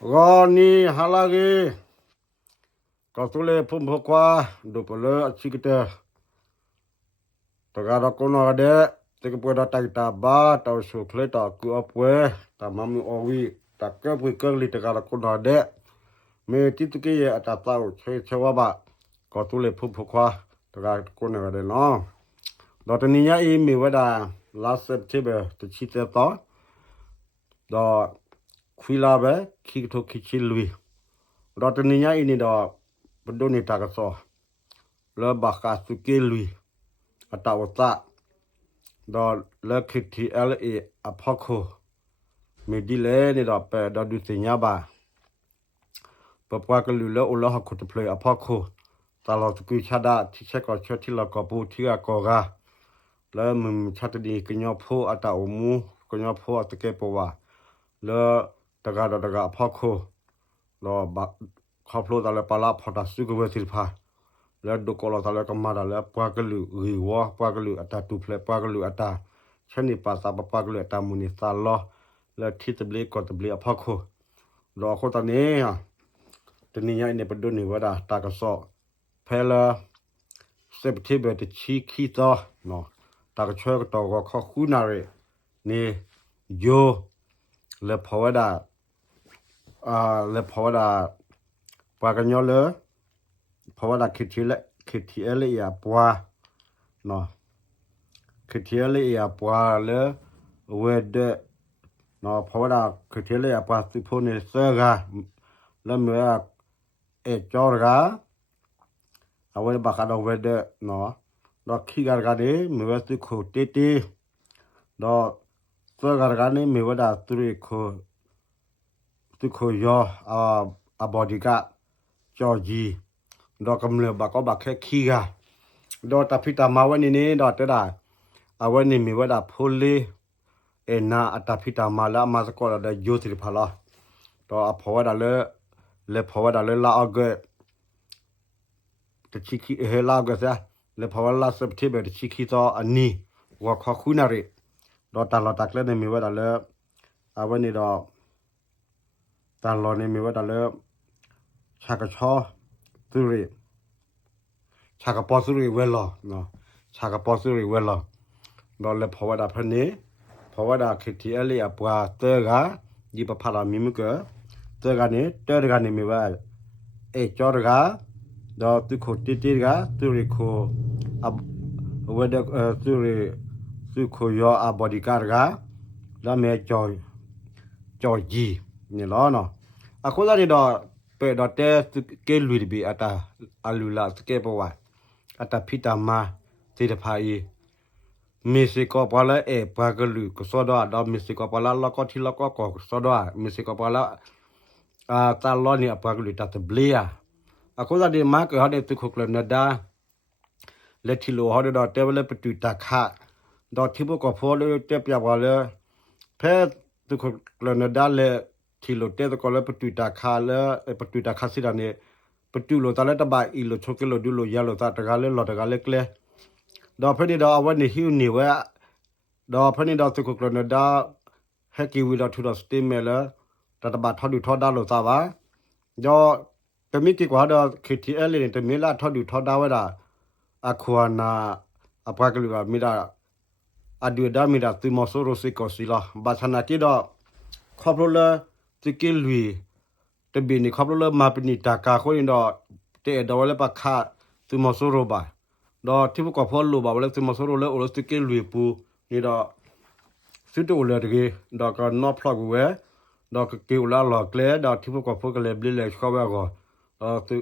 Roni halagi katule pumbokwa dupele achikita tagara kono ade teke pueda taita ba tau sukle ta ku apwe ta mami owi ta ke pu kerli tagara kono ade me tituke ye atatau chewa ba katule pumbokwa tagara kono ade no dotaninya I mi weda last September to chite to do kwilabe kito kichilwi dotaninya ini do bedoni tagaso le bakasu kelwi atawata do le kiti le apako medile ni do pe do dusinya ba papwa ke lule ulo hakut play apako talo ku chada ti cheko choti la kapu ti akoga le mum chatadi kinyo pho ata omu kinyo pho atake powa le daga apako lo ba khaplo dale pala phota suku silpha le dokolo tale kamada le pwakalu riwa pwakalu ata tuple pwakalu ata chani pasa pwakalu ata muni salo le titable kotable apako lo khota ne teninya ne pedoni wada takaso pela September de chi kita no takachwa to go khunare ne yo le phawada le phawada pwakanyo le phawada khitile ya pwa no khitile ya pwa le wede no phawada khitile ya pwa sipone sega le me chorga awe bakada wede no do khigar de me tu kho tete do sega ne me wada tu kho yo a bodika Georgie do kamle ba ko ba khe khiga do ta phita maweni ne do te da aweni mi wada phole ena ata phita mala ma ko da jotri phala do a phawada le phawada le la age te chiki he la age sa le phawala September te chiki to ani wa kha khunare do ta la takle ne mi wada le aweni do ta lo ne mi wada le chaka cho turi chaka posuri welo no chaka posuri welo do le phawada phane phawada khiti ali apwa tega ji pa phala mimke tega ne tega ne mi ba chorga do tu kho titi ga turi kho weda turi su kho yo a bodyguard ga da me joy ji ni lo no akola ni do pe do te ke lui bi ata alula ke po wa ata phita ma te de phai Mexico pala pagalu ko sodo do Mexico pala loko thi loko ko sodo Mexico pala ta lo ni pagalu ta blia akola de ma ko hade tu khokla na da le thi lo hade do te le petu ta kha do thi bo ko pho le te pya ba le phe tu khokla na da le thi lo te ko le petu ta kha le petu ta kha si da ne petu lo ta le ta ba I lo choke lo du lo ya lo ta ta ga le lo ta ga le kle do phani do awan ni hiu ni wa do phani do tu ko no da heki wi do thu do steam mela ta ta ba thodu thoda lo sa ba do temi ki kwa do KTL ni temi la thodu thoda wa da akhuana apwa ka lu ba mi da adu da mi da tu mo so ro se ko si la ba chana ki do khoplo la ti ki lui te bi ni khoplo la ma pi ni ta ka kho ni do te do le pa kha tu mo so ro ba do thi ko pho lu ba le tu mo so ro le o ti ke lui pu ni do su to le de do ka no plug we do ke la lo kle do thi ko pho ke le bli le ko ba go tu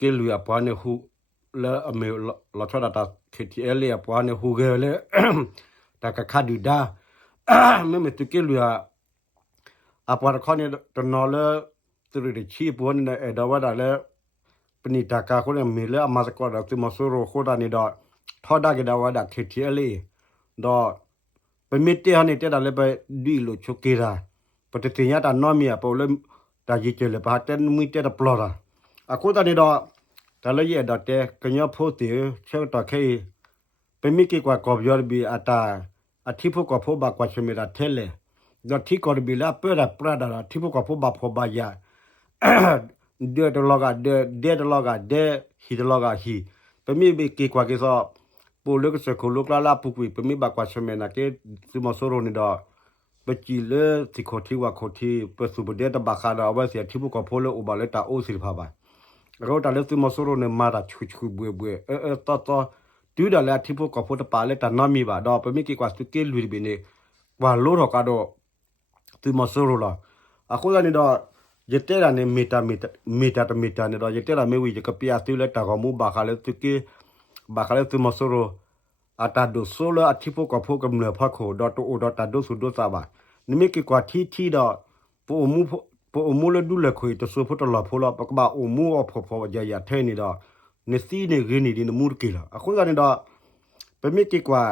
ke lui a pa ne hu le a me la thoda ta KTL le a pa ne hu ge le ta ka kha du da me tu ke lui a pa kho ne to no le tu ri chi pu ne e do wa da leปนิตากาคนมีเลือมาสกอดติมาสุโรโคดานิดอทอดากิดาวดาเคทีเอลีดอเป็นมิตรฮันนี่เตดาเลไปดีโลชกีราปฏิทินยาตานอมีอะปอเลตาจิเจเลปาเตนมิเตดปลอราอะโคดานิดอตาเลเยดอเตกญะโพติเชตอเคเป็นมิกิกว่ากอบยอร์บีอาตาอธิพุกอโพบากว่าชมิราเทเลดอทิกอร์บีลาเปราปราดาทิพุกอโพบาโพบายา เดือดลอกาเดือดลอกาเดฮีดลอกาฮีเป็นมีบีกีกว่ากีซอปูลูกเสกุลูกลาปุกุยเป็นมีบากว่าชเมนะเกซิมอสโรนิดอปจีเลสิโคทีว่าโคทีเปสุบเดตบาคาดาว่าเสียที่บุกพลอุบาเลตาโอสิพาบาเราตาเลซิมอสโรเนมาดาชุบุยต่อดูดาเลที่บุกพลปาเลตานามีบาดอเป็นมีกีกว่าสุเกลุยบิเนว่าโลรอกาโดซิมอสโรลาอะคุลานิดอเจเตราเนเมตาเนดอเจเตราเมวิจกปิอาติเลตากอมูบาคาเลสุเกบาคาเลซิมอสโรอาตาโดโซลอาทิพกพกำเนือพักโคดอตโอดอตาโดสุดโดซาบานิเมกิกว่าที่ดอปูอมูเลดูเลคุยตสุพุตลอพลปกบาอมูอพยาเทนี่ดอเนซีเนกินี่ดินมูรกิลอะคุลานิดอเป็นมิกิกว่า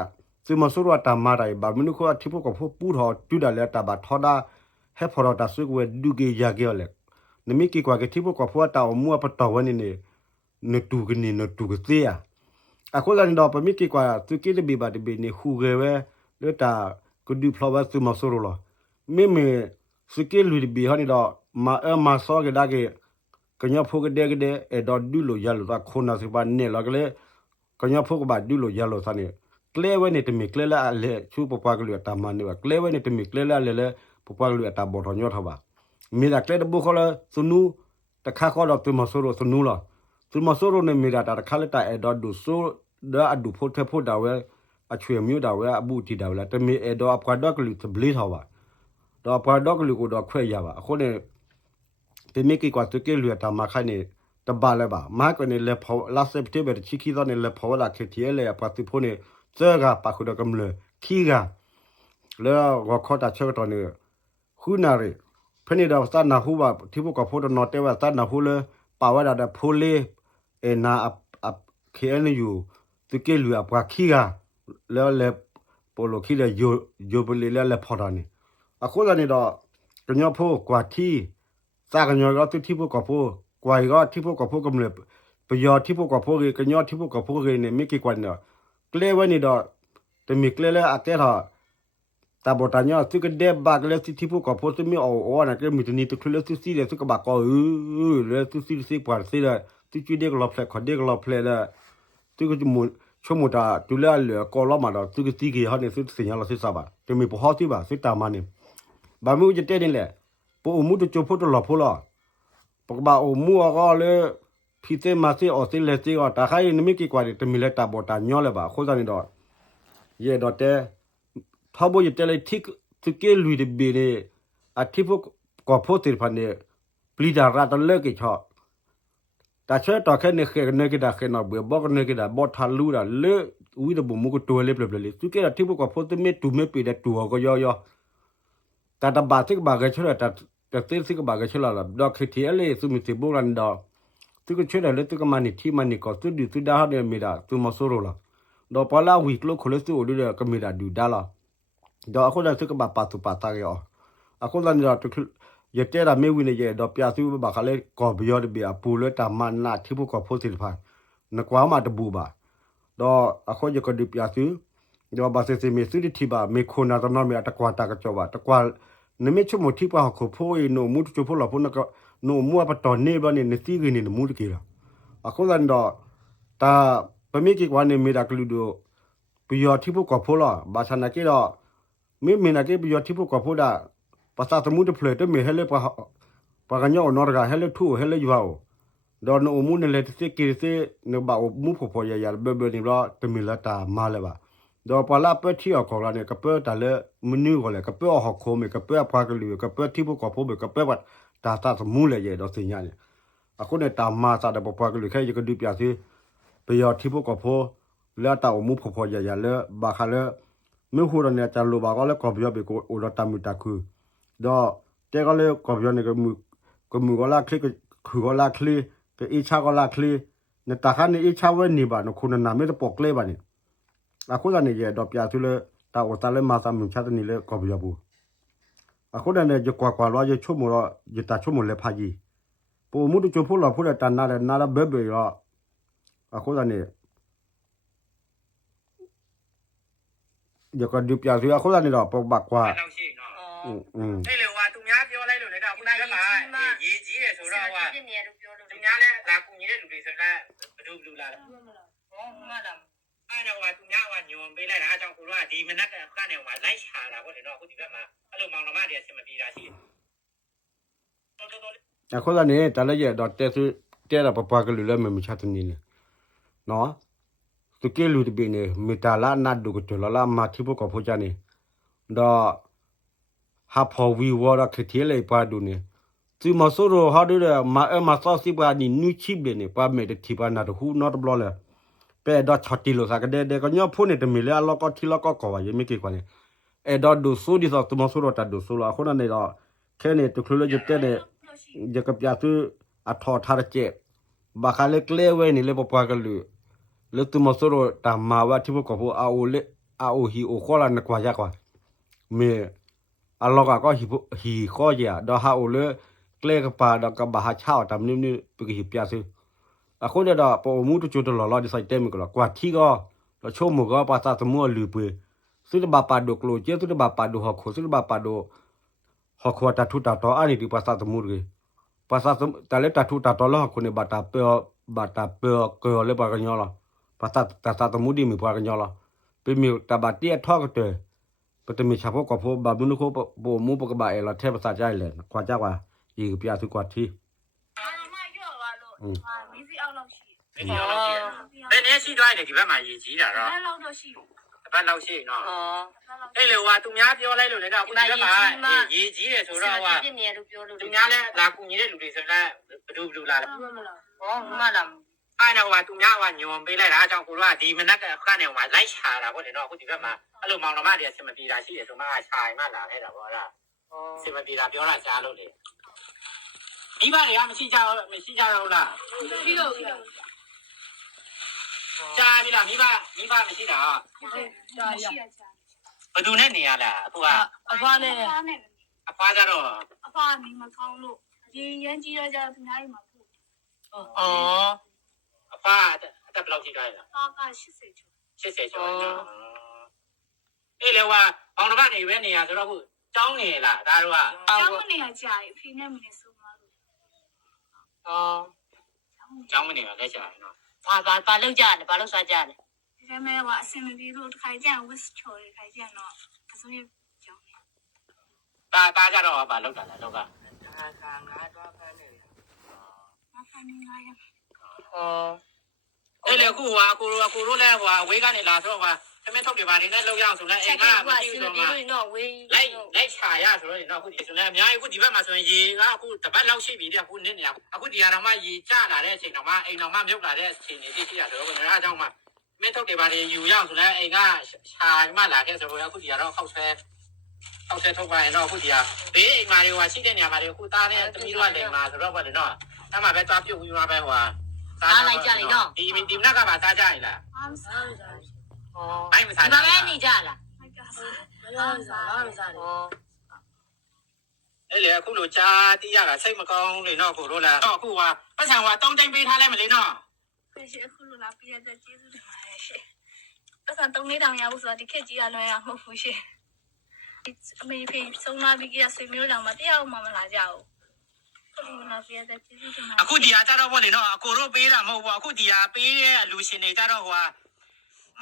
ซิมอสโรตามาไรบามินุโคอาทิพกพปูทอดูดาเลตาบาทอดาให้พอเราตัดสุกเวดูเกียเกลเลยนี่มีกี่กว่าเกที่พวกกับพวกตามัวปะตอวันนี้เนตูกันนี่เนตูกันเสียอะคนละนี่ดอกเป็นมีกี่กว่าสุกี้จะบีบาดีบีนี่ฮูเกเวเลือดตาก็ดูพลาวสุมาสุรุละไม่สุกี้ลุยบีฮันนี่ดอกมาซอกันได้กันยาพวกเด็กเอดอดูโลยาลุตาคนน่ะสิบานเนี่ยแล้วก็เลยกันยาพวกบาดูโลยาลุสันนี่เคลเวนี่จะมีเคลละอะไรชูปปากลุยตามมันนี่ว่าเคลเวนี่จะมีเคลละอะไรปปากลุยตามบอทอนยอดทว่ามีแต่เคลดบุคคลสนุแต่ข้าก็ดอกตัวมาสุรุสนุละตัวมาสุรุเนี่ยมีแต่แต่ข้าเลยแต่เอดอดูสูเดอดูพูดดาวอาช่วยมิวดาวบูตีดาวแต่มีเอดอพอดอกลุยจะบลิทว่าดอกพอดอกลุยก็ดอกเคยยาว่าคนเนี่ยเป็นไม่กี่กว่าตัวเกลือตามมาแค่นี้ตบาเลยบ่ามากกว่านี้เลยพอลาเซปเทเบอร์ชิคิดตอนนี้เลยพอละเคทีเอเลยปฏิพูเนี่ยเจอกับปากคุณดอกกำเลยขี้กันแล้วก็ข้อตัดเชือกตอนนี้คุณนารีเพื่อนเราสร้างนาหูว่าที่พวกเขาพูดนอเตว่าสร้างนาหูเลยป่าวว่าได้พูดเลยนาเคเอ็นอยู่ตัวเกลือปากขี้กันแล้วเลยโปโลขี้เลยโยบเลยแล้วพอตอนนี้อะคุณตอนนี้ดอกกันยอพูดกว่าที่สร้างกันยอก็ที่พวกเขาพูดกว่าก็ที่พวกเขาพูดกำเลยประโยชน์ที่พวกเขาพูดกันยอที่พวกเขาพูดเนี่ยไม่กี่กว่าเนี่ยเกลือวันนี้ดอกแต่มีเกลือแล้วอาเกลาตาบอตาเนี่ยสุกเดบบากเลยสิที่พวกเขาพูดไม่เอานะก็มีตัวนี้ตัวคลื่นสุดเลยสุกบากก็เลยสุดกว่าสิเลยสุดจุดเด็กรอบเพลขอเด็กรอบเพลเลยสุกจมูกชั่วโมงตาดูแลเหลือก็รอบมาแล้วสุกตีกี่เขาเนี่ยสุดสิ่งเราสุดสบายจะมีพวกเขาที่บ้าสุดตามันเนี่ยบางมือจะเต้นนี่แหละพวกมือตัวโจพูดตลอดพูดละปกบ้ามือก็เลยพิเศษมาสิออสิเลสิก็แต่ใครนี่ไม่กี่กว่าจะมีเลยตาบอตาเนี่ยเลยบ้าโคตรนี่ดอกเย่ดอกเต้ถ้าบ่ยึดเลยที่สุกี้ลุยเดบีเนี่ยอาทิพวกก่อพูดติดพันเนี่ยปลีดาราตเลิกกี่ชอแต่เชื่อต่อแค่เนี่ยเนี่ยกี่ดาแค่นอเบื่อบอกเนี่ยกี่ดาบอกทันรู้ละเลิกวิ่งแต่บุมุกตัวเล็บเลยสุกี้อาทิพวกก่อพูดไม่ตัวไม่ปีแต่ตัวก็ย่อแต่ตาบาสิกบาเกชเลยแต่เต้นสิกบาเกชเลยละดอกคือที่อะไรสุมิสิบุรันดอตุก็ช่วยเลยตุก็มันนี่ก็ตุดูตุดาฮเนี่ยมีดาตุมาสุรุละดอกพอลาวิกโลคนละสุดเลยก็มีดาดูดาละดอกคนละสึกบาปัตุปัตตายอ๋อคนละนี่ดอกตุยเตระไม่วินเยดอกพิอาสุบาคาเลกอบยอดเบียปูเลตามันนาที่พวกเขาพูดสิพันนักว่ามาตบูบาดอกคนจะก็ดูพิอาสุดอกบาเซเซมีสุดที่บาไม่คนน่าจะนอนมีตะกวาตากระจบตะกวานี่ไม่ชั่วโมงที่พวกเขาพูดโนมุดชั่วพูดหลับพูดนักโนมัวปะตอนนี้บ้านนี่ตีกินนี่มุดกี่ละอ๋อคนละดอกตาเป็นไม่กี่วันนี่มีดักลูดูพิยอที่พวกเขาพูดละบาชนะกี่ดอกมีนักพิยอที่พวกเขาพูดได้ภาษาสมุทรเพลย์มีเฮเลปะกันยอนอร์กาเฮเลทูเฮเลยูเอาดอนโอมูนเลติเซกิริเซเนบ่าวมูพอยายาเบเบนี่รอตมิลตามาเลบาดอปลาเปที่ออกของเราเนี่ยกระเป๋าแต่ละมนูก็เลยกระเป๋าหอกโคมกระเป๋าพากลือกระเป๋าที่พวกเขาพูดกระเป๋าวัดตาสมุนเลยดอสิญญาเนี่ยอะคนเนี่ยตามมาซาดปพากลือแค่จะก็ดูพิอาสิไปยอที่พวกเขาพูดแล้วตาโอมูพอยายาเลบาคาเลไม่ฮู้เนี่ยจะรู้บาก็เลยกอบยอไปกูอุดตามิตาคือดอเจ้าก็เลยกอบยอเนี่ยก็มือก็ลากคลิกคือก็ลากคลิกก็อีชาก็ลากคลิกเนี่ยตาขันเนี่ยอีชาเว้นนี่บ้านคุณน่ะไม่ได้ปกเลยบ้านเนี่ยอะคุณอันนี้เยดอกพิอาสุเลยตาอุตาเลยมาสามุนชาตินี่เลยกอบยอบูอะคุณอันเนี่ยจะกว่าล้อจะชั่วโมงละจะตาชั่วโมงเลยพายีปูมุดจุพูดเราพูดแต่ตานาละเบ๊ะละอะคุณอันนี้เดี๋ยวก็ดูพิอาสุอะคุณอันนี้เราปกบักว่าให้เร็วว่าตรงนี้เที่ยวอะไรเร็วเลยดาวคุณได้ก็มายีจีเนี่ยโซ ဆိုတော့ဟာသူများလည်းလာကူညီတဲ့လူတွေဆိုတော့ဘယ်လိုလာလဲဟောမှန်လားအဲ့တော့သူများကညွန်ပေးလိုက်တာအကြောင်းကိုတော့ဒီမနက်ကနေမှလိုက်ချတာပေါ့လေနော်အခုဒီဘက်မှာအဲ့လိုမောင်နှမတွေအဆင်မပြေတာရှိတယ်အခုလည်းနေတာလည်းရတော့တဲသူတဲတာပပကလူလည်းမချတ်နေလေနော်သူကလူတပင်းနေမီတာလာနတ်ဒုကတလာမာတိဘကဖိုချာနေတော့ဟာဖော်ဝီဝရခတိလေပါဒူနေသူမဆိုးရဟာဒူမဆောစီပါနီနူချိဘနေပါမေတတိပါနာဟူ not blo လေပဲတော့ချတီလိုစားကတဲ့ကညဖုန်နေတမီလေအလောကတီလောကကောရမိကေကွာနေအဲ့တော့ဒူဆိုဒီဆိုသူမဆိုးရတာဒူဆိုလာခုနနေတော့ခဲနေတူခလိုကြတဲ့ကြကပြသူအထော်ထားတဲ့ဘာခါလေကလေဝဲနေလေပပကလူle tu mosoro ta mawa tipo ko a o le a o hi o khola na kwa ya kwa me a lo ka ko hi kho ya do ha o le kle ka pa do ka ba ha chao tam ni ni pi hi pya su a kho le da po mu tu chu to lo lo di sai tem ko la kwa thi ko lo cho mu ko pa sa tu mu lu pu su de ba pa do klo je su de ba pa do ho kho su de ba pa do ho kho ta thu ta to a ni ti pa sa tu mu ri pa sa ta le ta thu ta to lo ko ne ba ta pe ko le ba ka nyo laปะตาตมุดิมีพวกกันยอละไปมีตาบาเตียทอกเตปะตมีชาพกพบาบุนุโคโบมูปกบะเอละเทภาษาใจเลยกว่าจ้ากว่าอีกปีอาทุกว่าที่เนี่ยရှိသွားတယ်ဒီဘက်မှာရည်ကြီးတာတော့ဘယ်လောက်ရှိနော်အဲ့လေဟိုသူများပြောလိုက်လို့လေတော့အခုဒီဘက်မှာရည်ကြီးတယ်ဆိုတော့ဟိုသူများလည်းလာကူညီတဲ့လူတွေဆိုတော့ဘယ်လိုလာလဲဟောမှန်လားအဲ့တော့သူများကညွန်ပေးလိုက်တာအကြောင်းကိုတော့ဒီမနက်ကနေမှလိုက်ချတာပေါ့လေနော်အခုဒီဘက်မှာအဲ့လိုမောင်နှမတွေအဆင်မပြေတာရှိတယ်ဆိုမှခြာမှလာခဲ့တာပေါ့လားအဆင်မပြေတာပြောတာကြားလို့လေမိဘတွေကမရှိကြတော့လားမရှိတော့ကြားပြီလားမိဘမရှိတာဘယ်သူနဲ့နေရလားအခုကအဖွားနဲ့အဖွားကြတော့အဖွားနေမကောင်းလို့ရေရမ်းကြီးတော့ကြသူများကြီးမှာပို့အဖွားအသက်ဘယ်လောက်ရှိသွားလဲအဖွားက80ကျော်အဲ့လေဟိုဘောင်တစ်ပတ်နေပဲနေရဆိုတော့အခုကျောင်းနေလားဒါတော့ကျောင်းနေရကြာပြီအဖေနဲ့မနေဆုံးသွားလို့ကျောင်းမနေရလက်ကြာနော်ဘာလောက်ကြလဲဘာလောက်စားကြလဲဒီထဲမှာကအစင်မပြေလို့တစ်ခါကျရင်ဝစ်ချော်တယ်ခါကျရင်တော့အစိုးရကျောင်းနေဒါကြတော့ဘာလောက်တာလဲလောက်ကငါတော့ဖမ်းနေတယ်ငါဖမ်းနေငါရအဲ့လေအခုကိုတို့လည်းအဝေးကနေလာဆိုတော့သမင်းထုတ်တွေပါနေနဲ့လောက်ရအောင်ဆိုလည်းအိမ်ကမရှိဘူးတော့လိုက်ချာရဆိုတော့အခုဒီဆိုလည်းအများကြီးအခုဒီဘက်မှာဆိုရင်ရေကအခုတပတ်လောက်ရှိပြီတဲ့အခုနစ်နေရအခုဒီဟာတော့မှရေကျလာတဲ့အချိန်တော့မှအိမ်တော်မှမြုပ်လာတဲ့အချိန်တွေရှိရဆိုတော့ကျွန်တော်အားကြောင့်မှမင်းထုတ်တွေပါနေယူရအောင်ဆိုလည်းအိမ်ကချာမှလာခဲ့ဆိုတော့အခုဒီကတော့ခောက်ဆဲထုတ်ပါရင်တော့အခုဒီဟာဘေးအိမ်မှာတွေရှိတဲ့နေရာမှာတွေအခုသားနဲ့သမီးတို့ကလိမ်မှာဆိုတော့ဘာလဲနော်အဲ့မှာပဲသွားပြုတ်ပြီးမှပဲစားလိုက်ကြလေနော်ဒီမနက်ကပါစားကြရလားအိုင်မစားကြဘူး။နေကြလား။မစားအဲ့လေအခုလိုကြားတီးရတာစိတ်မကောင်းလေနော်ကိုတို့လား။အခုပတ်စံ3တိန်ပေးထားလိုက်မလေးနော်။ရှင်အခုလိုလာပြရတဲ့ကျေးဇူးတင်ပါတယ်ရှင်။ပတ်စံ3-4တောင်ရဖို့ဆိုတာဒီခေတ်ကြီးကလွှဲရမဟုတ်ဘူးရှင်။အမေဖေဆုံးလာပြီးကြဆွေမျိုးတောင်မတရားမှမလာကြဘူး။အခုဒီဟာကြတော့ဗောလေနော်အကိုတို့ပေးတာမဟုတ်ဘူးအခုဒီဟာပေးတဲ့အလူရှင်တွေကြတော့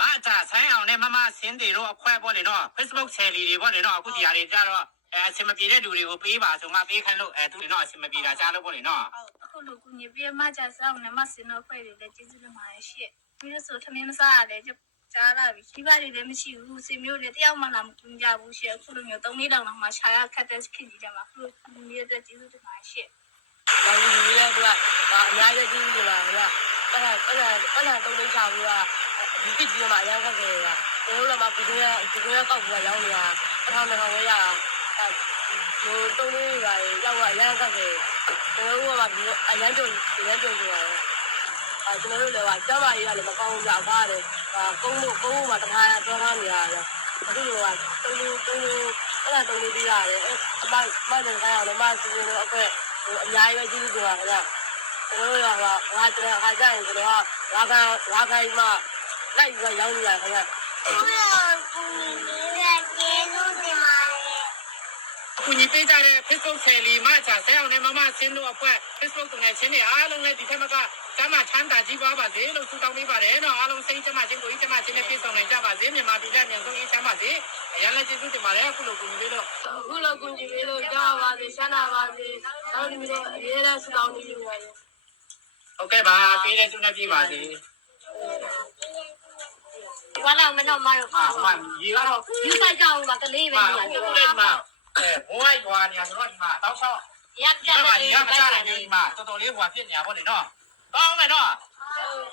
မတာဆိုင်အောင်နဲ့မဆင်းတွေတော့အခွဲပေါ့လေနော် Facebook ဆယ်လီတွေပေါ့လေနော်အခုဒီဟာတွေကြတော့အစင်မပြေတဲ့လူတွေကိုပေးပါဆိုမှပေးခိုင်းလို့သူတွေတော့အစင်မပြေတာကြားလို့ပေါ့လေနော်အခုလိုကူညီပေးမကြဆောင်နဲ့မဆင်းတော့ခွဲတွေလည်းကျေးဇူးတင်ပါတယ်ရှင့်ပြီးလို့ဆိုထမင်းမစားရတယ်ကြားလာပြီရှိပါလေလည်းမရှိဘူးစင်မျိုးလည်းတယောက်မှလာမကူကြဘူးရှင့်အခုလိုမျိုး3-4တောင်လောက်မှခြာရခတ်တဲ့ခင်ကြီးကြမှာအခုလိုကူညီရတဲ့ကျေးဇူးတင်ပါတယ်ရှင့်ဘာလို့ဒီလိုလဲကအများကြီးကျေးဇူးတင်ပါတယ်ကွာအဲ့ဒါ3လိပ်ချဘူးကဒီတိကျမှာအရင်ကခဲ့တာတို့လည်းမကူရကောက်ကူရောင်းနေတာ1000ဝယ်ရတာဟို3လေးပါရောက်အရင်ကခဲ့တို့ကမှဒီအရင်ကြုံရတယ်ကျွန်တော်တို့လည်းကျမကြီးကလည်းမကောင်းဘူးကြောက်ပါတယ်ကုန်းဖို့မှာတခါပြောထားနေရတယ်အခုလိုက3လေးပြီးရတယ်အမတဲ့ခိုင်းအောင်လည်းမစီရင်တော့အခုအများကြီးပဲကျေးဇူးတင်ပါခင်ဗျာကျွန်တော်တို့ကငါကြရင်ကျွန်တော်ကလာခိုင်းမှလိုက်ပြီးရောင်းနေရခင်ဗျာအခု ကူညီပေးကြတဲ့ Facebook ဆယ်လီမချာဆဲအောင်နဲ့မမစင်းတို့အဖွဲ့ Facebook ငယ်ချင်းတွေအားလုံးလည်းဒီထက်မကကျမ်းမာချမ်းသာကြီးပွားပါစေလို့ဆုတောင်းပေးပါတယ်နော်အားလုံးစိတ်ချမ်းသာခြင်းကိုယ်ကြီးချမ်းသာခြင်းနဲ့ပြည့်စုံနိုင်ကြပါစေမြန်မာပြည်လက်မြန်ဆုံးအေးချမ်းပါစေအရင်လည်းကျေးဇူးတင်ပါတယ်အခုလိုကူညီပေးလို့ကြားပါစေချမ်းသာပါစေနောက်ဒီလိုအရေးရဆုတောင်းပေးပါဟုတ်ကဲ့ပါပေးတဲ့သူနဲ့ပြပါစေဒီကလည်းမတော့မတော့ရေကတော့ယူဆိုင်ကြအောင်ပါကလေးပဲဒီလိုမှာဘိုးလိုက်ွာနေဆိုတော့ဒီမှာတောက်လျှောက်ရပြတ်တယ်ရမချတယ်ဒီမှာတော်တော်လေးဟွာဖြစ်နေတာပေါ့လေနော်တောင်းမယ်နော်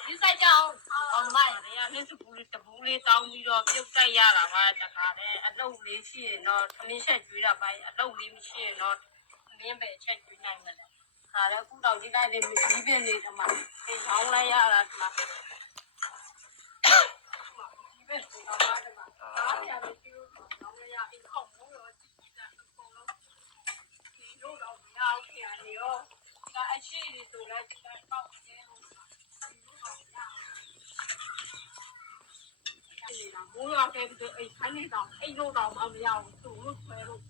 ယူဆိုင်ကြအောင်အောင်မိုင်းရလက်စပူလေးတပူလေးတောင်းပြီးတော့ပြုတ်တက်ရတာပါတခါနဲ့အလုပ်လေးရှိရင်တော့သမင်းချက်ကျွေးတာပိုင်းအလုပ်လေးမရှိရင်တော့သမင်းပဲချက်ကျွေးနိုင်မှာလေဒါလည်းအခုတော့ဒီတိုင်းလေးပြီးပြနေတယ်မှာအေးချောင်းလိုက်ရတာဒီမှာဒီပဲတော့ပါတယ်မှာအားရပဲကျိုးတော့ရအိမ်ခေါက်မိုးရောကြည့်ကြတာအကုန်လုံးဒီလိုတော့မရောက်ခင်ရရောဒါအရှိတွေဆိုလည်းဒီတိုင်းပေါက်နေလို့မိုးရွာခဲ့ပြီးအိမ်ခိုင်းနေတော့အိမ်လို့တော့မရဘူးသူ့လို့ဆွဲလို့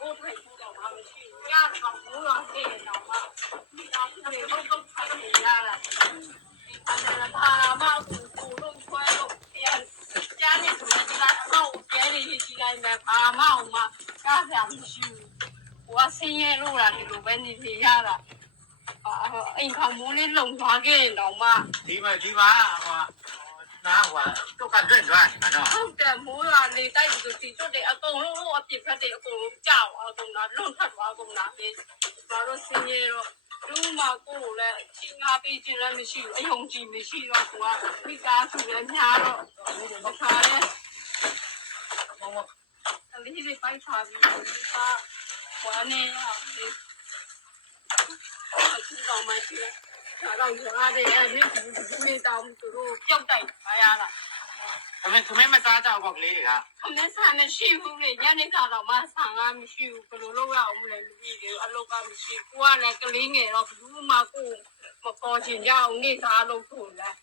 ဘိုးထိုင်ဖို့တော့မရှိဘူးရတော့မိုးရွာခဲ့တော့မှဒီတော့ဒီဘုတ်တော့ခိုင်းနေရတာအဲ့ဒါပါမကူလို့ဆွဲလို့ကြားနေဆိုတော့ဒီကအတော့ကျဲနေရှိတိုင်းပဲဘာမှအောင်မကားစရာမရှိဘူးဟိုအစင်းရဲလို့လားဒီလိုပဲနေနေရတာအိမ်ခေါမိုးလေးလုံသွားခဲ့တော့မှဒီမှာဟိုနားဟိုတော့ကတွန့်သွားနေမှာနော်ဟုတ်တယ်မိုးရွာလေတိုက်ပြီးစီတွတ်တယ်အကုန်လုံးအပြစ်ဖက်တယ်အကုန်လုံးကြောက်အောင်ကုန်တာလွန်ထပ်သွားကုန်တာလေဘာလို့စင်းရဲတော့လူမကိုလည်းချင်းငါပေးခြင်းလည်းမရှိဘူးအယုံကြည်မရှိတော့သူကမိသားစုလည်းများတော့ဘာခါလဲအလေးလေးပိုက်ထားပြီးဒီကဟိုအနေအောင်ဒီအခုတော့မှရှိတယ်ဒါတော့ရတယ်အဲ့ဒီမိတောင်သူတို့ပျောက်တိုက်ပါရတာခမင်းမစားကြဘူးပေါ့ကလေးတွေကခမင်းစားမရှိဘူးလေညနေခါတော့မှဆန်ကမရှိဘူးဘယ်လိုလုပ်ရအောင်မလဲမသိဘူးအလုပ်ကမရှိကိုကလည်းကလေးငယ်တော့ဘူးမှကိုမပေါ်ချင်ကြအောင်နေစားလို့ဆိုလား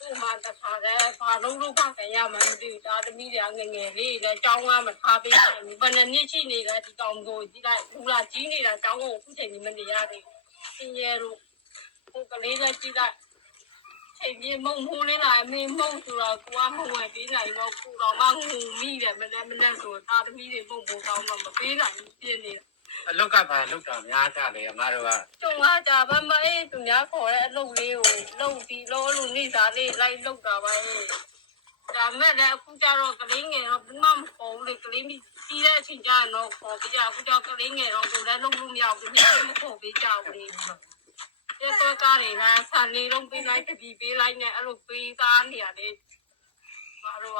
ကိုမှတခါတည်းဘာလို့ပါကြရမှန်းမသိဘူးဒါသမီးတွေကငယ်ငယ်လေးလည်းကြောင်းကမထားပေးဘူးဘယ်နှစ်နှစ်ရှိနေလဲဒီကောင်ကိုကြည့်လိုက်ဘူးလားကြီးနေတာကြောင်းကိုအခုချိန်ကြီးမနေရသေးဘူးရှင်ရဲတို့ကိုကလေးလည်းကြည့်လိုက်ချိန်ကြီးမုံမိုးလေးလာအမေမုံဆိုတော့ကိုကမဝင်ပေးနိုင်တော့ကိုတော့မငုံမိတယ်မနေ့ဆိုဒါသမီးတွေပုံပုံကောင်းတော့မပေးနိုင်ဘူးပြင်းနေအလုတ်ကပါလုတ်တော်များကြတယ်အမတို့ကကျုံလာကြပါမအေးသူများခေါ်တဲ့အလုတ်လေးကိုလုတ်ပြီးလို့နေစားလေးလိုက်လုတ်တာပါအေးဒါမဲ့လည်းအခုကျတော့ကလေးငယ်တော့ဘူးမှမပေါ်ဘူးလေကလေးမိကြီးတဲ့အချိန်ကျတော့ခေါ်ပြအခုကျကလေးငယ်တော့ကိုလည်းလုတ်လို့မရဘူးညမခေါ်ပေးကြဘူးလေဒီတော့ကားနေလားဆန်လေးလုံးပေးလိုက်တပီပေးလိုက်နဲ့အဲ့လိုပေးသားနေရတယ်ဘာလို့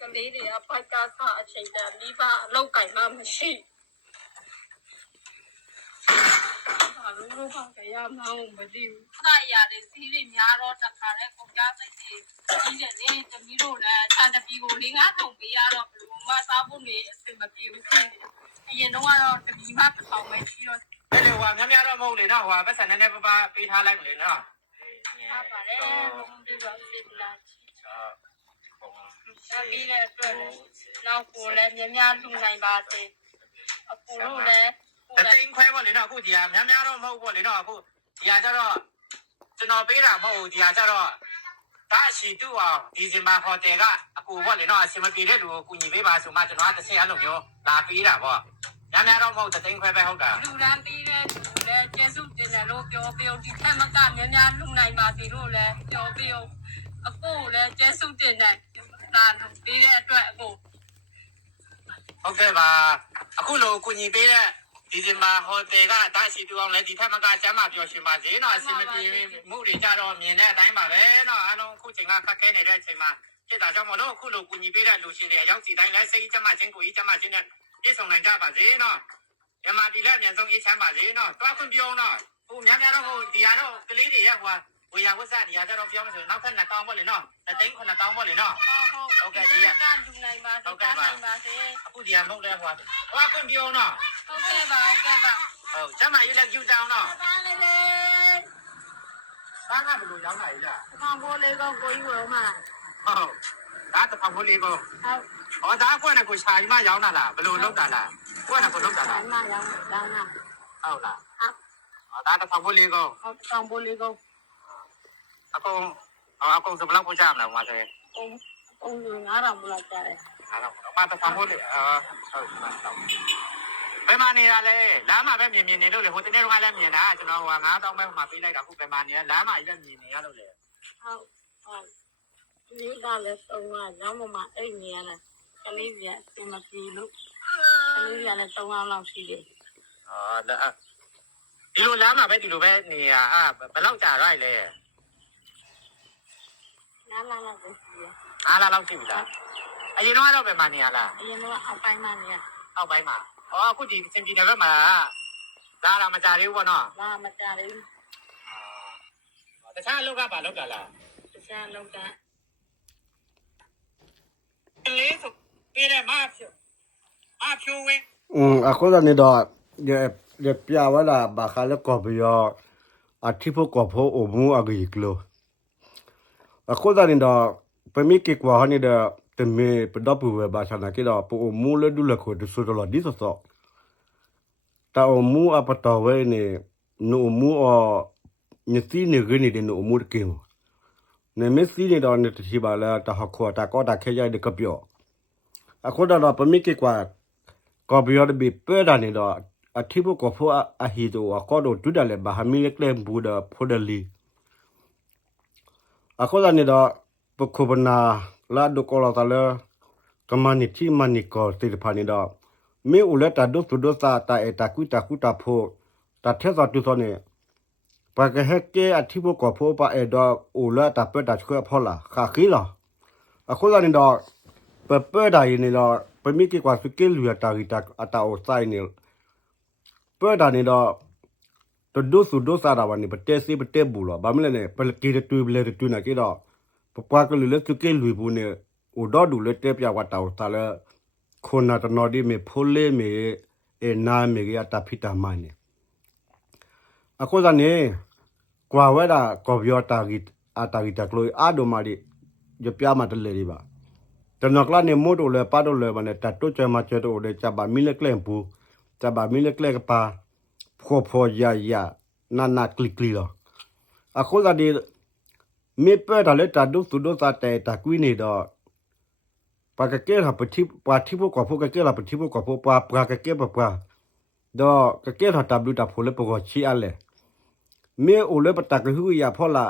ကလေးတွေကပိုက်ကားကအချိန်တည်းမိဘအလောက်ကင်မှမရှိလူဘာကရမအောင်မသိဘူး။အဲ့ရတဲ့စီးတွေများတော့တခါလဲကုန်ကြစိတ်ကြီးတယ်လေတမီးတို့လည်းခြံတပီကို4-5ထောင်ပေးရတော့ဘယ်လိုမှစားဖို့နေအဆင်မပြေဘူးဖြစ်နေ။အရင်တော့ကတော့တပီမှတစ်ထောင်ပဲရှိတော့အဲ့လေဟိုများများတော့မဟုတ်လေနော်ဟိုပတ်စံနည်းနည်းပါပေးထားလိုက်မလို့နော်။ဟုတ်ပါတယ်။ဒီတော့ဖြစ်လာချီချာ။ပြီးတဲ့အတွက်နောက်ကိုလည်းများလူနိုင်ပါစေ။အခုတို့လည်းအသိခွဲပေါ့လေနော်အခုဒီဟာများတော့မဟုတ်ပေါ့လေနော်အခုဒီဟာကျတော့ကျွန်တော်ပေးတာမဟုတ်ဘူးဒီဟာကျတော့ဒါရှိတူအောင်ဒီဇင်ဘာဟိုတယ်ကအကူပေါ့လေနော်အစမပြေတဲ့လူကိုကူညီပေးပါဆိုမှကျွန်တော်ကတစ်ဆင့်အဲ့လိုမျိုးလာပေးတာပေါ့များတော့မဟုတ်သိခွဲပဲဟုတ်တာလူရန်ပေးတဲ့လူလည်းကျေစုတင်တယ်လို့ပြောပြဒီထက်မကများလူနိုင်ပါသေးလို့လည်းပြောပြအကိုလည်းကျေစုတင်တယ်ဒါပေးတဲ့အတွက်အကိုဟုတ်ကဲ့ပါအခုလိုကူညီပေးတဲ့ဒီဇင်ဘာဟိုတယ်ကတာရှိတူအောင်လဲဒီထက်မကကျမ်းမာပျော်ရွှင်ပါစေနော်အစမပြေမှုတွေကြတော့မြင်တဲ့အတိုင်းပါပဲနော်အားလုံးအခုချိန်ကခက်ခဲနေတဲ့အချိန်မှာဖြစ်တာကြောင့်မလို့အခုလိုကူညီပေးတဲ့လူရှင်တွေအရောက်စီတိုင်းလဲစိတ်ကျမ်းမာခြင်းကိုယ်ကြီးကျမ်းမာခြင်းနဲ့ပြည့်စုံနိုင်ကြပါစေနော်မြန်မာပြည်လည်းအမြန်ဆုံးအေးချမ်းပါစေနော်တွားခွင့်ပြုအောင်နော်ဟိုများတော့ဟိုဒီဟာတော့ကလေးတွေရဲ့ဟိုဝေယဝဆဒီဟာကြတော့ပြောမှဆိုနောက်ထပ်2တောင်းပေါ့လေနော်3,000တောင်းပေါ့လေနော်ဟုတ်ကဲ့ဒီကလူနိုင်ပါစေတာနိုင်ပါစေအခုဒီဟာမဟုတ်လဲဟိုတွားခွင့်ပြုအောင်နော်ဟုတ်ကဲ့ပါဟုတ်ကျမကြီးလည်းယူတောင်းတော့ဘာလဲဘာကဘယ်လိုရောင်းတာလဲခေါင်းပေါ်လေးကောကိုကြီးဝယ်မှာဟုတ် ဒါတဖောင်ဖို့လေးကို ဟုတ် ဟောဒါကွနဲ့ကိုရှာကြီးမရောင်းတာလားဘယ်လိုလုပ်တာလားကွနဲ့ကိုလုပ်တာလား မရောင်းရောင်းတာ ဟုတ်လား ဟုတ် ဟောဒါတဖောင်ဖို့လေးကို ဟုတ်ဆောင်ဖို့လေးကို အကုန်စပလောက်ပို့ကြမလားမဆဲ ပုံ9000မလောက်ကြတယ် အဲ့တော့မတဖောင်ဖို့လေးဟုတ်ပါတော့ဘယ်မှာနေရလဲလမ်းမှာပဲမြင်နေလို့လေဟိုတနေ့တော့လည်းမြင်တာကျွန်တော်ဟို9000ပဲဟိုမှာပေးလိုက်တာခုဘယ်မှာနေရလမ်းမှာကြီးပဲမြင်နေရလို့လေ ဟုတ်ဟုတ်ဒီကလည်းသုံးကရောင်းမအိတ်နေရလားကလေးပြအစင်မပြေလို့ကလေးပြလည်း300လောက်ရှိတယ် ဒီလိုလမ်းမှာပဲဒီလိုပဲနေရဘယ်လောက်ကြာရိုက်လဲ နားလာလောက်ပဲရှိတယ် အားလားလောက်ရှိပြီလားအရင်တော့ဘယ်မှာနေရလား အရင်တော့အောက်ပိုင်းမှနေရ အောက်ပိုင်းမှာအခုဒီစင်ပြည်နယ်ဘက်မှာလာတာမကြသေးဘူးပေါ့နော် လာမကြသေးဘူး တခြားအလုပ်ကဘာလုပ်တာလား တခြားလောက်က လေးဆိုပြည့်တယ်မဖြိုးဝင်း အခုကနေတော့ရပြဝလာဘာခါလကောဘယောအတိဖို့ကောဖို့အမှုအဂိကလိုအခုကနေတော့ပမိကေကွာဟနေတဲ့တမေပဒပူဝဘာချနာကေတော့ပူအမှုလေဒူလခိုဒဆူတော်ဒီဆိုတော့တာအမှုအပတော်ဝဲနေနိုအမှုအညစီနေရနေတယ်နိုအမှုကေမနေမစီနေတော့နေတရှိပါလားတဟခေါ်တာကောတာခဲရိုက်တဲ့ကပြောအခုတော့ပမိကေကွာကောဘယောဒဘီပဲတာနေတော့အတိဖို့ကောဖို့အဟီတိုအကောတော့ဒူတယ်လေဘာဟမီလက်လေဘူဒဖိုဒလီအခုကနေတော့ပခုပနာလာဒကိုလာတလေကမနိတိမနိကောတိဖာနေတော့မေဦးလက်တာဒုသုဒသာတာအတာကူတာဖို့တာထဲသာတူသောနေပကဟက်ကေအတိဖို့ကောဖို့ပါအဲ့တော့ဦးလက်တာပက်တာချွဲဖောလာခါခီလာအခုကနေတော့ပပဒါရင်းနေတော့ပမိကေကွာစကေလူရတာဂီတာအတာအိုဆိုင်နေပဒါနေတော့တဒုသုဒသာတာဝနေပတဲစီပတဲဘူးလောဘာမလဲနေပလကေတူဘလေတူနာကေတော့ပပွားကလူလက်စကေလူဘူးနေဥတော်ဒူလက်တဲပြဝတာတာလဲခုနာတနော်ဒီမေဖိုလေမေအနာမေရတာဖီတာမနေအခုဇာနေကွာဝဲတာကော်ပြောတာဂီအတာဂီတာကလို့အာဒိုမာဒီကြပြမတလေဒီပါတနော်ကလာနေမို့တို့လဲပါတို့လဲမနဲ့တတ်တော့ချမချတော့လေချပါမီလက်ကလန်ဘူးချပါမီလက်ကလကပါဖောယာနာကလီကလီလောအခုဇာဒီမေပတာလက်တာဒုသုဒသာတဲတာကွီနေတော့ပါကကဲဟာပတိပါတိဖို့ကောဖို့ကကဲလာပတိဖို့ကောဖို့ပါကကဲပါတော့ကကဲဟာတဘလူတာဖိုလေပကောချီအလဲမေအိုလေပတာကဟူရဖောလာ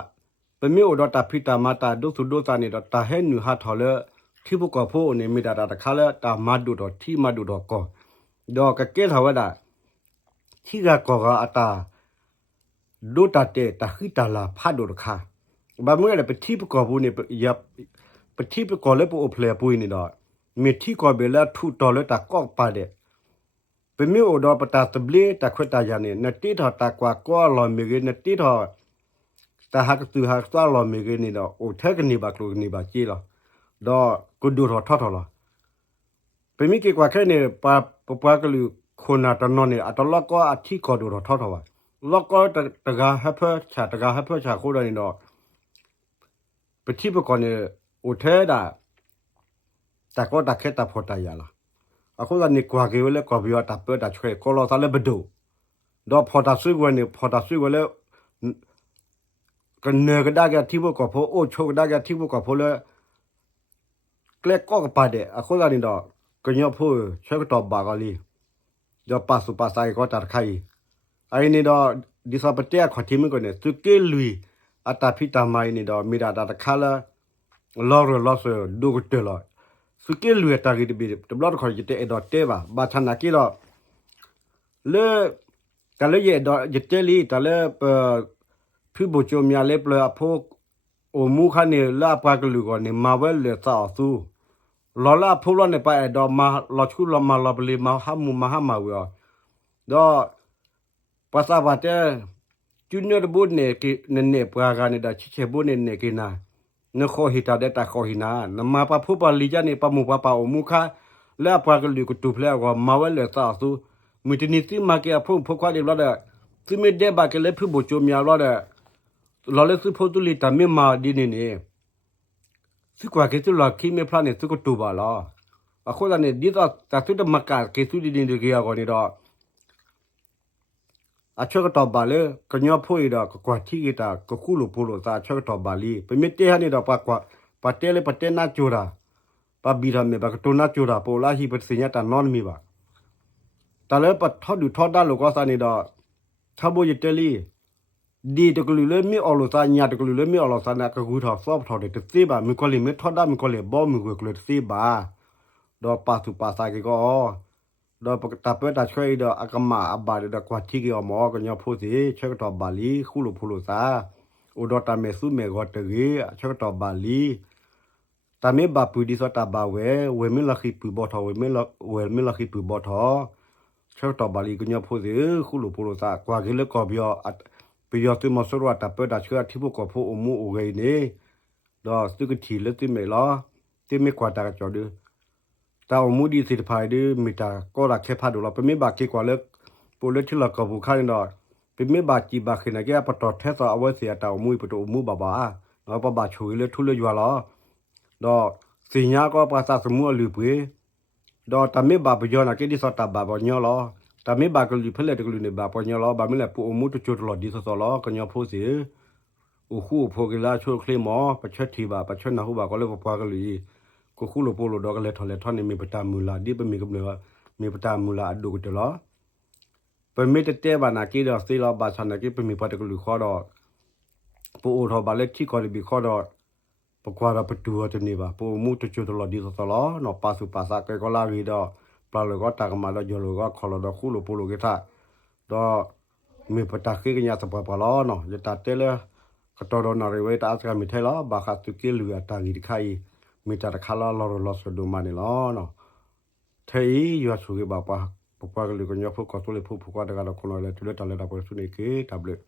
ပမေအိုတော့တာဖီတာမတာဒုသုဒသာနေတော့တာဟဲနူဟာထော်လေတိဖို့ကောဖို့နေမိတာတာခါလဲတာမတ်ဒူတော့တိမတ်ဒူတော့ကောတော့ကကဲဟာဝဒါချီကကောကအတာဒိုတာတဲတာခိတာလာဖတ်ဒိုခါဘာမွေးလေပတိပကောဘူးနေရပတိပကောလေပိုအဖလေပွေးနေတော့မေတီကောဘဲလာထူတော်လေတာကောက်ပါတဲ့ပမေအိုတော့ပတာတဘလေတာခွတ်တာရနေနတိတော်တာကွာကောလော်မီကေနတိတော်တာဟာကတူဟာသွားလော်မီကေနေတော့အိုထက်ကနေပါကလိုနေပါကြီးလောတော့ကုဒူတော်ထော်လောပမေကေကွာခဲနေပါပပွားကလူခုနာတနော်နေအတလောကောအထီကောဒူတော်ထော်ပါလောကောတကာဟဖချာတကာဟဖချာခိုးတယ်နေတော့ပတိပကောနေအိုထဲတာတကောတခဲတာဖော်တရလာအခုကနေကွာကေဝဲကော်ဘီယတာပတာချွဲကောလောသလည်းဘဒိုတော့ဖော်တာဆွေးဝဲနေဖော်တာဆွေးဝဲလဲကနေကဒါကတိဘကောဖိုအိုချိုကဒါကတိဘကောဖိုလဲကလက်ကောကပါတဲ့အခုကနေတော့ကညောဖိုချွဲကတော့ဘာကလေးတော့ပါစုပါဆိုင်ကောတာခိုင်အိုင်နေတော့ဒီစပတဲ့ခွတိမကနေသူကဲလူအတာဖီတာမိုင်းနေတော့မိတာတာခါလာလော်လော်ဆိုဒုကတဲလာစကေလူရတာဂီတဘီတဘလတ်ခေါ်ကြတဲ့အတော့တဲပါဘာချနာကီတော့လေကလေးရတော့ကြတဲ့လီတလဲဖိဘချိုမြလဲပလအဖို့အမူခနဲ့လာပါကလူကနေမဝဲလေသာသူလော်လာဖိုးလနဲ့ပါတော့မလော်ချူလမလော်ဘလီမဟာမူမဟာမဝေတော့ပါစာပါတဲ့จูเนียร์บูดเนี่ยกินเนี่ยปราการเนี่ยได้ชิเชบูดเนี่ยกินนะนครฮิตาเดตาคอหินานมาปะผู้ปาลิจาเนี่ยปะหมู่ปะปาอมุขะแล้วปรากฏอยู่กุตุเพลก็มาเวลตาสุมิตินิสิมาเกะผู้ควาเดลอดซิมิเดบาเกเลผู้บุจมียลอดลอเลสุโพตุลิตามิมาดินี่ สึกว่าเกตุลอคิเมพลาเนี่ยสึกก็ตูบาลออะโคตรเนี่ยดิตอแต่สุดมากาเกตุดินเกียก่อนนี่ดอกอาช่วยก็ตอบบาเลยก็ยอพูดดอกก็กว่าที่กีตาก็คู่ลูปูลูซาช่วยก็ตอบบาลีไปเมเตฮันนี่ดอกปากว่าปะเตเลปะเตน่าจูราปะบีราเมปะก็ตัวน่าจูราโปลาฮีเปสิญญาตานอนมีบาแต่แล้วปะทอดดูทอดด้านลูกก็ซานี่ดอกถ้าโบยเตลีดีตะกลุเลยมีออลซาญาตะกลุเลยมีออลซานะก็กูทอซอบทอเดตซีบามีก็เลยมีทอดด้านมีก็เลยบ่มีก็เลยซีบาดอกปาสุปาซาเกก็ดอกตาเปตาช่วยดอกอากามาอบาดอกกว่าที่กอหมอก็ยอพูดสิช่วยก็ตอบบาลีคู่ลูพูลูซาอุดอตาเมซุเมกอตะเกช่วยก็ตอบบาลีตาเมบาปูดิสตาบาเวมิลาคิปูบอทอเวมิลาคิปูบอทอช่วยก็ตอบบาลีก็ยอพูดสิคู่ลูพูลูซากว่ากิเลก็บิอปียอตุมสรวตาเปตาช่วยที่พวกก็พูอมูอุเกนี่ดอกสุกทีเลติเมลอที่ไม่กว่าตากจอดตาอมูดีสิทธิ์ภายดื้อมีตาก็รักแค่พาดูเราเป็นไม่บาดกี่กว่าเลิกปูเล็กที่เรากบุคคลนดอเป็นไม่บาดจีบาขึ้นนะแกปตอดแท้ต่อเอาไว้เสียตาอมูปตัวอมูบาเราปะบาดช่วยเลยทุเลยอยู่ล้อดอสิญญาก็ภาษาสมุอลือเปดอตาไม่บาปยอนะแกดิสตาบาบญอล้อตาไม่บาก็ลือเพลตก็ลือในบาปญอล้อบาไม่แหละปูอมูตุจุดหลอดดิสตอล้อก็ญอพูเสียอู้คู่พวกกีฬาช่วยเคลมอประชดทีบาประชดนะฮูบาก็เลยปะก็เลยก็คู่ลูปูลูดอกเลยทอนเลยทอนนี่มีประตามูลาดิเป็นมีกับเนื้อมีประตามูลาดูกุตลอเป็นไม่เตะบานากีดอกสีลอบาชันนากีเป็นมีปฏิกุลข้อดอกปูอุทบาเล็กที่คอดีบีข้อดอกปกว่าเราประตูตัวนี้บาปูมูตุจุดตลอดดีตลอดนอปาสุปาสาเกก็ลาวีดอกปลาเลยก็ตากมาแล้วยโลก็คอลดอกคู่ลูปูลูกิท่าดอมีประตาคีกันยาสปปลอเนาะจะตัดเตเลยก็ตอดอนอริเวตอาสกามิเทลอบาคาตุกิลือตากีไข่มีแต่คาลาลอรลอสดูมานี่ล้อเนาะเทียสุกิบาปะปกว่าก็เลยก็ยอมพูดก็ตัวเลยพูดว่าเด็กเราคนเราเลยทุเรศตอนเลยเราไปสุนิกิทับเลย